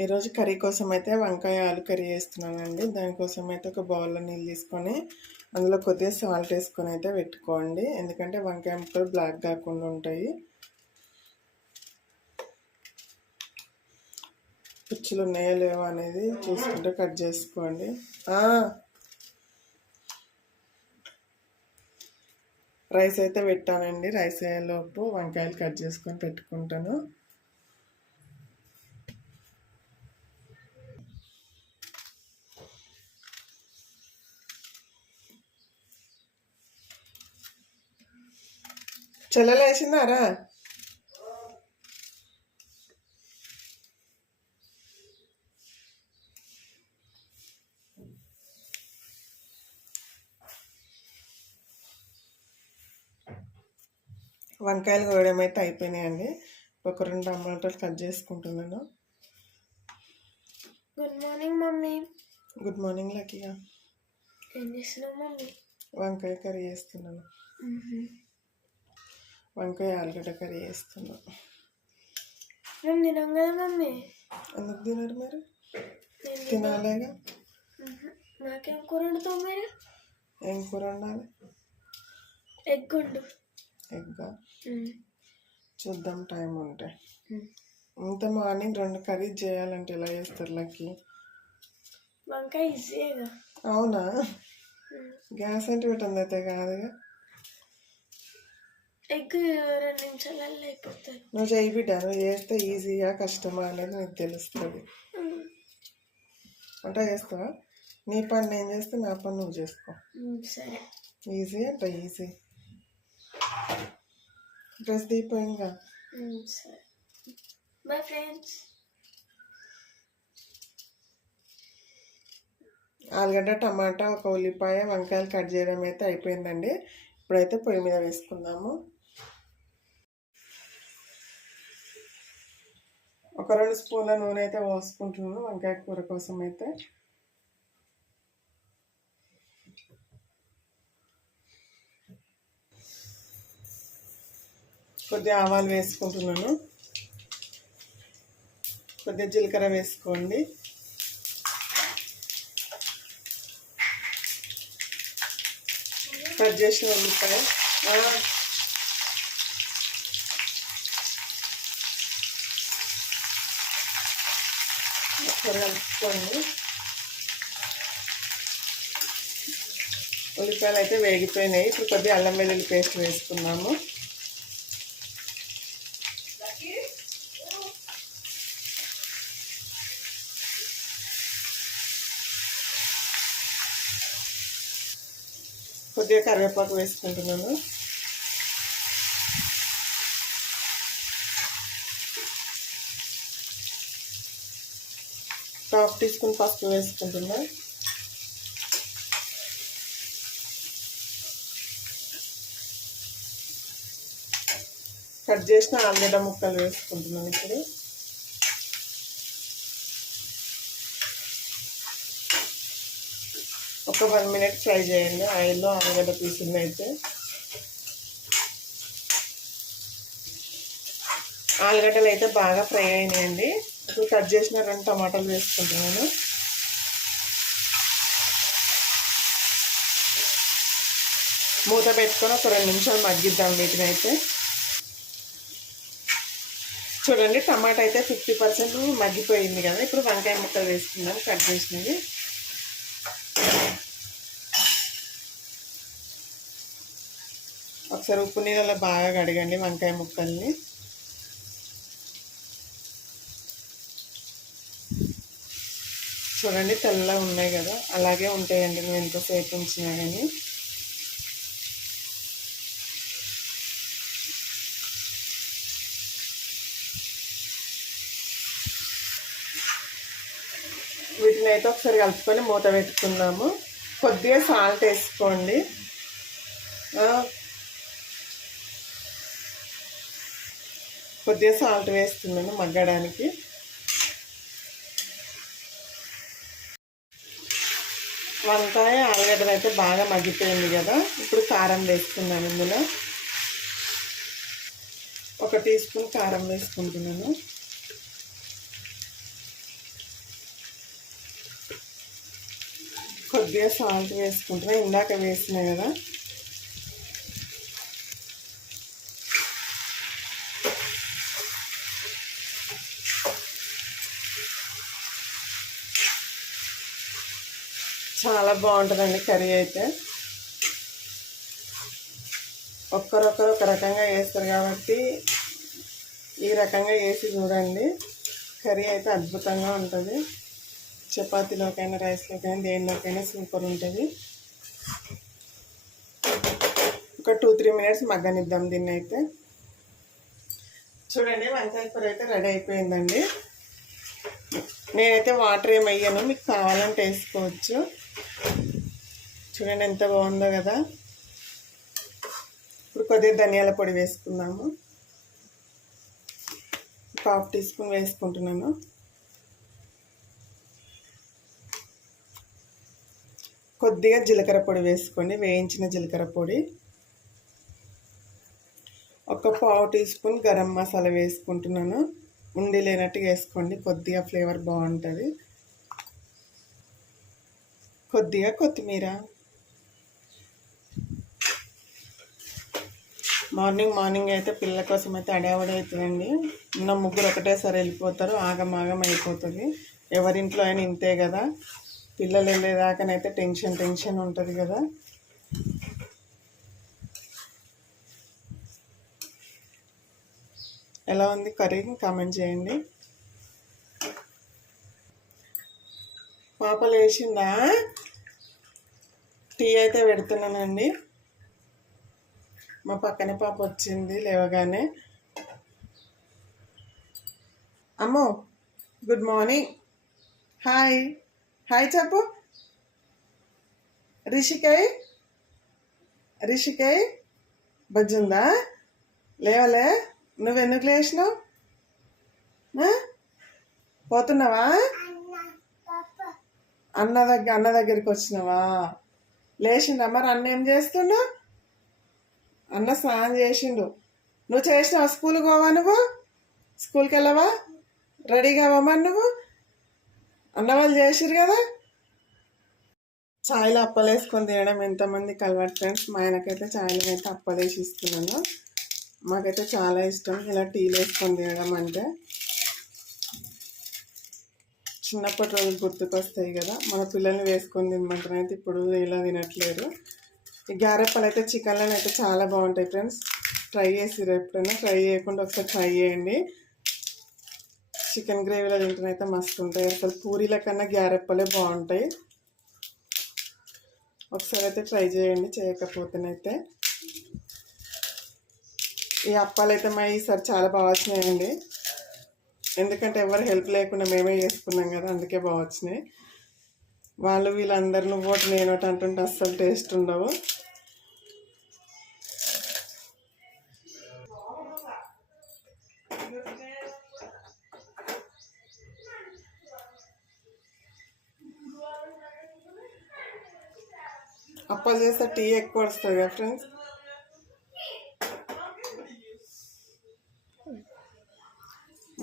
ఈరోజు కర్రీ కోసం అయితే వంకాయ ఆలు కర్రీ చేస్తున్నానండి. దానికోసం అయితే ఒక బౌల్లో నీళ్ళు తీసుకొని అందులో కొద్దిగా సాల్ట్ వేసుకొని అయితే పెట్టుకోండి. ఎందుకంటే వంకాయ ముక్కలు బ్లాక్ కాకుండా ఉంటాయి. పుచ్చులు ఉన్నాయో లేవో అనేది చూసుకుంటే కట్ చేసుకోండి. రైస్ అయితే పెట్టానండి. రైస్ అయ్యేలోపు వంకాయలు కట్ చేసుకొని పెట్టుకుంటాను. చెల్లెలు వేసిందారా? వంకాయలు కోయడం అయితే అయిపోయినాయండి. ఒక 2 టమాటాలు కట్ చేసుకుంటున్నాను. Good morning mummy. Good morning లక్కీగా. ఏం చేస్తున్నావు మమ్మీ? వంకాయ కర్రీ చేస్తున్నాను. వంకాయ ఆలుగడ్డ కర్రీ చేస్తున్నా. మేము తినాం కదా మమ్మీ. ఎందుకు తినరు మీరు? తినాలేగా. నాకేం కూర వండుతావు మీరు? ఏం కూర వండాలి? ఎగ్ వండు. ఎగ్గా? చూద్దాం టైం ఉంటే. ఇంత మార్నింగ్ 2 కర్రీ చేయాలంటే ఎలా చేస్తారు లక్కీ? వంకాయ ఈజీగా. అవునా? గ్యాస్ అంటే పెట్టండి అయితే కాదుగా. ఎగ్ 2 నిమిషాలలో అయిపోతుంది. నువ్వు చేయి బిడ్డ. నువ్వు చేస్తే ఈజీగా కష్టమా అనేది నీకు తెలుస్తుంది. వంట చేస్తావా? నీ పని నేను చేస్తే నా పని నువ్వు చేసుకో. సరే. ఈజీ అంటే ఈజీ. డ్రెస్ దీపోయింగా. సరే. Bye friends. ఆలుగడ్డ, టమాటా, ఒక ఉల్లిపాయ, వంకాయలు కట్ చేయడం అయితే అయిపోయిందండి. ఇప్పుడైతే పొయ్యి మీద వేసుకుందాము. ఒక 2 స్పూన్ల నూనె అయితే పోసుకుంటున్నాను వంకాయ కూర కోసం అయితే. కొద్దిగా ఆవాలు వేసుకుంటున్నాను. కొద్దిగా జీలకర్ర వేసుకోండి. కట్ చేసిన ఉల్లిపాయ కలుపుకోండి. ఉల్లిపాయలు అయితే వేగిపోయినాయి. ఇప్పుడు కొద్దిగా అల్లం వెల్లుల్లి పేస్ట్ వేసుకున్నాము. కొద్దిగా కరివేపాకు వేసుకుంటున్నాను. ఒక 1/2 టీ స్పూన్ పసుపు వేసుకుంటున్నా. కట్ చేసిన ఆలుగడ్డ ముక్కలు వేసుకుంటున్నాను. ఇప్పుడు ఒక 1 మినిట్ ఫ్రై చేయండి ఆయిల్లో ఆలుగడ్డ పీసులు అయితే. ఆలుగడ్డలు అయితే బాగా ఫ్రై అయినాయండి. ఇప్పుడు కట్ చేసిన 2 టమాటాలు వేసుకుంటున్నాను. మూత పెట్టుకొని ఒక 2 నిమిషాలు మగ్గిద్దాం వీటిని అయితే. చూడండి టమాటా అయితే 50% మగ్గిపోయింది కదా. ఇప్పుడు వంకాయ ముక్కలు వేసుకుందాం కట్ చేసినవి. ఒకసారి ఉప్పు నీళ్ళలో బాగా కడగండి వంకాయ ముక్కల్ని. చూడండి తెల్లగా ఉన్నాయి కదా, అలాగే ఉంటాయండి నేను ఎంతసేపు ఉంచినా కానీ. వీటిని అయితే ఒకసారి కలుపుకొని మూత పెట్టుకుందాము. కొద్దిగా సాల్ట్ వేసుకోండి. కొద్దిగా సాల్ట్ వేస్తున్నాను మగ్గడానికి. వంకాయ ఆలుగడ్డలు అయితే బాగా మగ్గిపోయింది కదా. ఇప్పుడు కారం వేసుకున్నాను. ఇందులో 1 టీ స్పూన్ కారం వేసుకుంటున్నాను. కొద్దిగా సాల్ట్ వేసుకుంటున్నా, ఇందాక వేసినాయి కదా. చాలా బాగుంటుందండి కర్రీ అయితే. ఒక్కరొక్కరు ఒక రకంగా వేస్తారు కాబట్టి ఈ రకంగా వేసి చూడండి, కర్రీ అయితే అద్భుతంగా ఉంటుంది. చపాతీలోకైనా రైస్లోకైనా దేనిలోకైనా సూపర్ ఉంటుంది. ఒక 2-3 మినిట్స్ మగ్గనిద్దాం దీన్ని అయితే. చూడండి వంకాయ కూర అయితే రెడీ అయిపోయిందండి. నేనైతే వాటర్ ఏమి వేయను, మీకు కావాలంటే వేసుకోవచ్చు. చూడండి ఎంత బాగుందో కదా. ఇప్పుడు కొద్దిగా ధనియాల పొడి వేసుకుందాము. 1/2 టీ స్పూన్ వేసుకుంటున్నాను. కొద్దిగా జీలకర్ర పొడి వేసుకోండి, వేయించిన జీలకర్ర పొడి. ఒక 1/2 టీ స్పూన్ గరం మసాలా వేసుకుంటున్నాను. ఉండి లేనట్టుగా వేసుకోండి, కొద్దిగా ఫ్లేవర్ బాగుంటుంది. కొద్దిగా కొత్తిమీర. మార్నింగ్ అయితే పిల్లల కోసం అయితే అడావడి అవుతుందండి. ఉన్న ముగ్గురు ఒకటేసారి వెళ్ళిపోతారు, ఆగమాగం అయిపోతుంది. ఎవరింట్లో అయినా ఇంతే కదా, పిల్లలు వెళ్ళేదాకానైతే టెన్షన్ ఉంటుంది కదా. ఎలా ఉంది కర్రీ కామెంట్ చేయండి. పాప లేచిందా? టీ అయితే పెడుతున్నానండి. మా పక్కనే పాప వచ్చింది లేవగానే. అమ్మో గుడ్ మార్నింగ్, హాయ్ హాయ్ చెప్పు. రిషికై బజ్జుందా? లేవలే, నువ్వెందుకు లేచినావు? పోతున్నావా? అన్న దగ్గరికి వచ్చినావా? లేచిండా మరి? అన్న ఏం చేస్తుండు? అన్న స్నానం చేసిండు. నువ్వు చేసినావా? స్కూల్కి పోవా? నువ్వు స్కూల్కి వెళ్ళవా? రెడీగా అవ్వమని నువ్వు అన్న వాళ్ళు చేసిరు కదా. ఛాయ్లో అప్పలు వేసుకొని తినడం ఎంతమందికి అలవాటు ఫ్రెండ్స్. మా ఆయనకైతే ఛాయ్లో అయితే అప్పలు వేసి ఇస్తున్నాను. మాకైతే చాలా ఇష్టం ఇలా టీలు వేసుకొని తినడం అంటే. చిన్నప్పటి రోజులు గుర్తుకొస్తాయి కదా, మన పిల్లల్ని వేసుకొని తినమంటారు. అయితే ఇప్పుడు ఇలా తినట్లేదు. ఈ గారెప్పలు అయితే చికెన్లో అయితే చాలా బాగుంటాయి ఫ్రెండ్స్. ట్రై చేసిరు ఎప్పుడైనా? ట్రై చేయకుండా ఒకసారి ట్రై చేయండి. చికెన్ గ్రేవీలో తింటేనైతే మస్తు ఉంటాయి. అసలు పూరీల కన్నా గారెప్పలే బాగుంటాయి. ఒకసారి అయితే ట్రై చేయండి చేయకపోతేనైతే. ఈ అప్పాలు అయితే మా ఈసారి చాలా బాగా వచ్చినాయండి. ఎందుకంటే ఎవరు హెల్ప్ లేకుండా మేమే చేసుకున్నాం కదా, అందుకే బాగా వచ్చినాయి. వాళ్ళు వీళ్ళందరూ నువ్వోటి నేనోటి అంటుంటే అస్సలు టేస్ట్ ఉండవు. అప్పాలు చేస్తే టీ ఎక్కువ వస్తుంది కదా ఫ్రెండ్స్.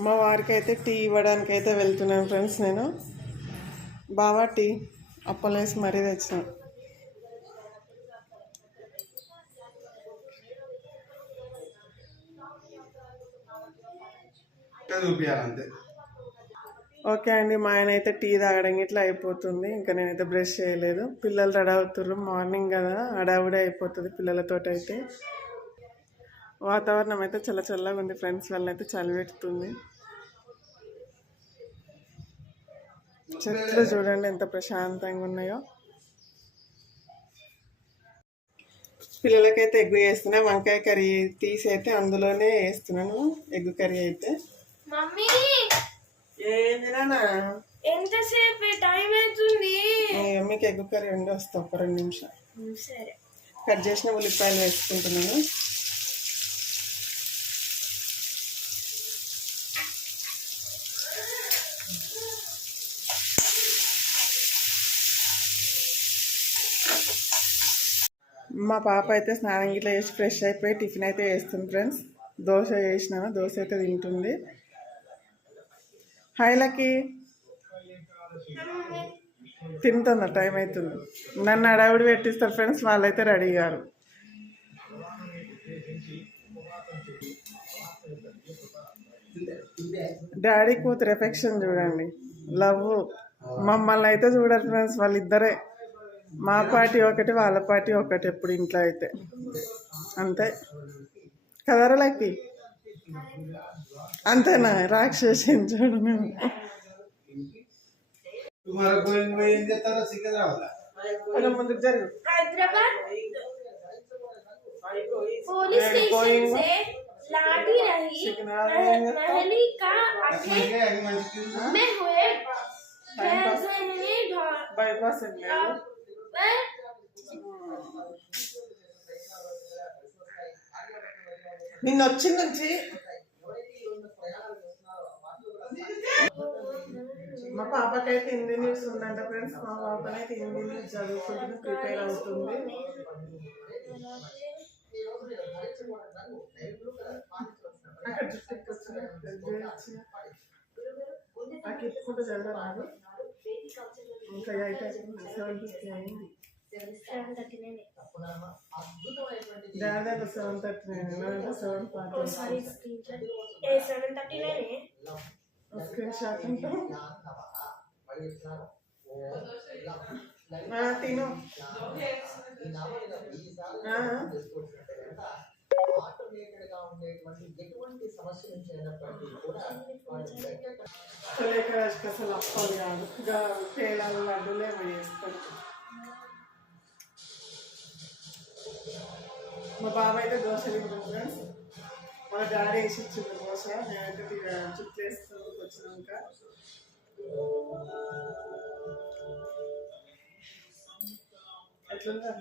మా వారికి అయితే టీ ఇవ్వడానికి అయితే వెళ్తున్నాను ఫ్రెండ్స్. నేను బావా టీ అప్పలు వేసి మరీ తెచ్చిన. ఓకే అండి, మా ఆయన అయితే టీ తాగడం ఇట్లా అయిపోతుంది. ఇంకా నేనైతే బ్రష్ చేయలేదు. పిల్లలు రెడీ అవుతుర్రు, మార్నింగ్ కదా హడావుడే అయిపోతుంది పిల్లలతో అయితే. వాతావరణం అయితే చల్లగా ఉంది ఫ్రెండ్స్. వాళ్ళైతే చలి పెడుతుంది. చెట్లు చూడండి ఎంత ప్రశాంతంగా ఉన్నాయో. పిల్లలకైతే ఎగ్ వేస్తున్నా. వంకాయ కర్రీ తీసి అయితే అందులోనే వేస్తున్నాను ఎగ్ కర్రీ అయితే. ఏందినా ఎంతసేపు టైం అవుతుంది? మీకు ఎగ్ కర్రీ వండి వస్తా ఒక 2 నిమిషాలు. సరే. కట్ చేసిన ఉల్లిపాయలు వేసుకుంటున్నాను. మా పాప అయితే స్నానం గిట్లా చేసి ఫ్రెష్ అయిపోయి టిఫిన్ అయితే వేస్తుంది ఫ్రెండ్స్. దోశ వేసినాను, దోశ అయితే తింటుంది. హాయ్ లక్కీ, తింటుందా టైం అవుతుంది. నన్ను అడవిడి పెట్టిస్తారు ఫ్రెండ్స్, వాళ్ళైతే రెడీ గారు. డాడీ కూతురు ఎఫెక్షన్ చూడండి, లవ్. మమ్మల్ని అయితే చూడరు ఫ్రెండ్స్, వాళ్ళిద్దరే. మా పార్టీ ఒకటి, వాళ్ళ పార్టీ ఒకటి. ఎప్పుడు ఇంట్లో అయితే అంతే కదరా లక్కి, అంతేనా? రాక్షసి చూడు మేము. ముందుకు జరుగు. हैदराबाद पुलिस स्टेशन से लाठी रही महली का अटैक में हुए బైపాస్ నిన్న వచ్చిన నుంచి మా పాపకైతే హిందీ న్యూస్ ఉందంట ఫ్రెండ్స్. మా పాపనైతే హిందీ న్యూస్ చదువుకుంటుంది, ప్రిపేర్ అవుతుంది. అక్కడ నాకు ఎప్పుడు చదవరాదు. ఇంకా అయితే 7:50 అయింది. దాదాపు 7:39, 7:40. స్క్రీన్ షాట్ ఉంటాం. తిను. సులేఖరాజ్కి అసలు అప్పాలు కాదు, పేలాలు లడ్డూలు ఏమో చేస్తారు. మా బాబాయ్ అయితే దోశ తింటాం ఫ్రెండ్స్. మా డాడీ వేసి ఇచ్చింది దోశ. నేనైతే చుట్టూ వేసుకొని వచ్చినాక ఎట్లుందా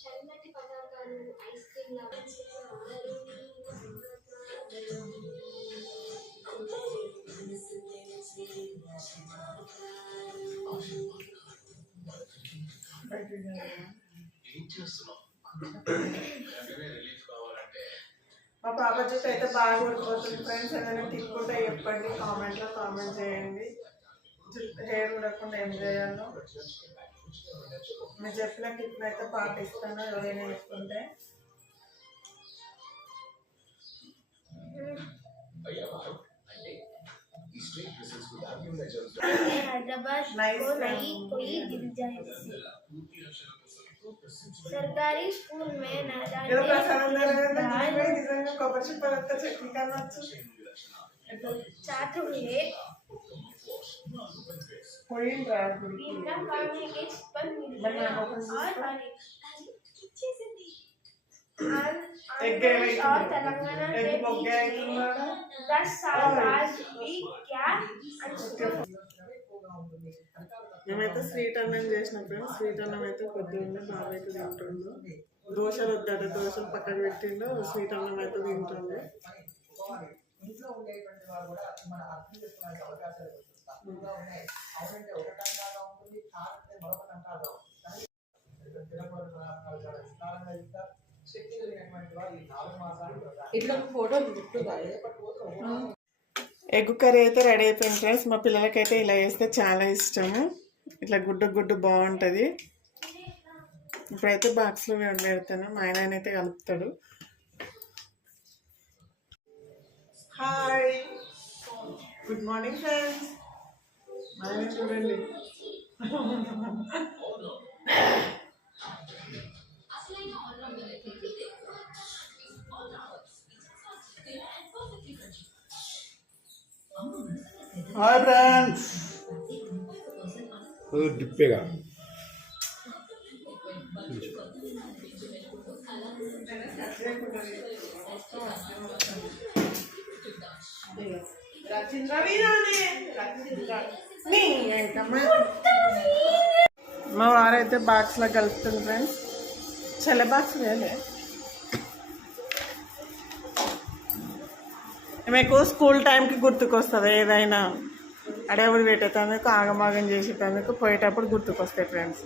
చల్లటి పదార్థాలు, ఐస్ క్రీమ్ మా పాప జుట్టు అయితే బాగా ఊడిపోతుంది ఫ్రెండ్స్. ఏదైనా టిప్ ఉంటే చెప్పండి, కామెంట్లో కామెంట్ చేయండి. జుట్టు హెయిర్ ఊడకుండా ఏం చేయాలో మీరు చెప్పిన టిప్ని అయితే పాటిస్తాను ఎవరైనా చెప్పుకుంటే. हैदराबाद को नहीं कोई दिल जाए। सरकारी स्कूल में न जाने छात्र हुए इनका पढ़ने के पर मिले और तेलंगाना के बीच में 10 साल बाद भी क्या మేమైతే స్వీట్ అన్నం చేసిన ఫ్రెండ్స్. స్వీట్ అన్నం అయితే పొద్దున్నే బాబాయ్కి తింటుండు. దోశలు వద్దట, దోశలు పక్కకు పెట్టిండు. స్వీట్ అన్నం అయితే తింటుండు. ఇట్లా ఫోటో ఎగ్ కర్రీ అయితే రెడీ అయిపోయింది ఫ్రెండ్స్. మా పిల్లలకైతే ఇలా వేస్తే చాలా ఇష్టము. ఇట్లా గుడ్డు గుడ్డు బాగుంటుంది. ఇప్పుడైతే బాక్స్లో పెడతాను. మా ఆయన అయితే కలుపుతాడు. Hi, good morning friends. మా ఆయన చూడండి. Hi friends. డిప్పేగా మా వారైతే బాక్స్లో కలుపుతుంది ఫ్రెండ్స్. చల్ల బాక్స్ వేలే. మీకు స్కూల్ టైంకి గుర్తుకొస్తుంది ఏదైనా. అడవుడు పెట్టేటానికి ఆగమాగం చేసేటానికి పోయేటప్పుడు గుర్తుకొస్తాయి ఫ్రెండ్స్.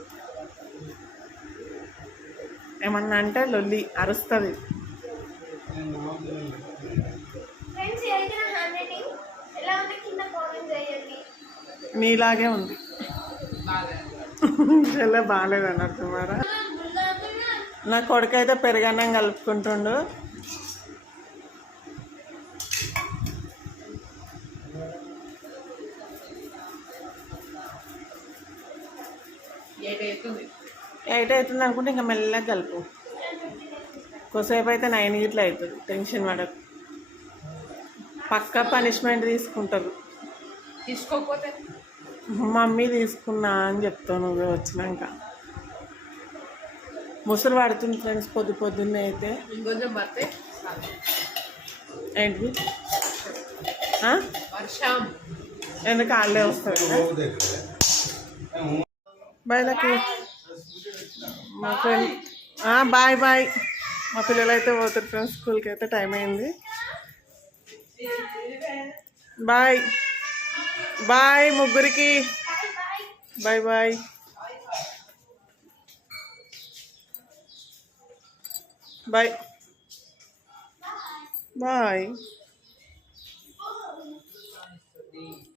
ఏమన్నా అంటే లొల్లి అరుస్తుంది. ఫ్రెండ్స్ ఎవరికి నా హ్యాండ్ రైటింగ్ ఎలా ఉంది కింద కామెంట్ చేయండి. నీలాగే ఉంది. చాలా బాగాలేదు అన్నట్టు మరి. నా కొడుకైతే పెరుగన్నం కలుపుకుంటుండు. ఎయిట్ అవుతుంది అనుకుంటే ఇంకా మెల్లగా కలుపు. కొద్దిసేపు అయితే 9 గిట్ల అవుతుంది. టెన్షన్ పడకు. పక్కా పనిష్మెంట్ తీసుకుంటారు. తీసుకోకపోతే మమ్మీ తీసుకున్నా అని చెప్తావు నువ్వు వచ్చినాక. ముసలు పడుతుంది ఫ్రెండ్స్ పొద్దున్నే అయితే. ఇంకొంచెం పడితే ఏంటిది వర్షం ఎందుకు వాళ్ళే వస్తారు. Bye lucky. మా ఫ్రెండ్ బాయ్ బాయ్. మా పిల్లలు అయితే పోతారు ఫ్రెండ్స్. స్కూల్కి అయితే టైం అయింది. బాయ్ బాయ్ ముగ్గురికి. Bye bye. Bye bye.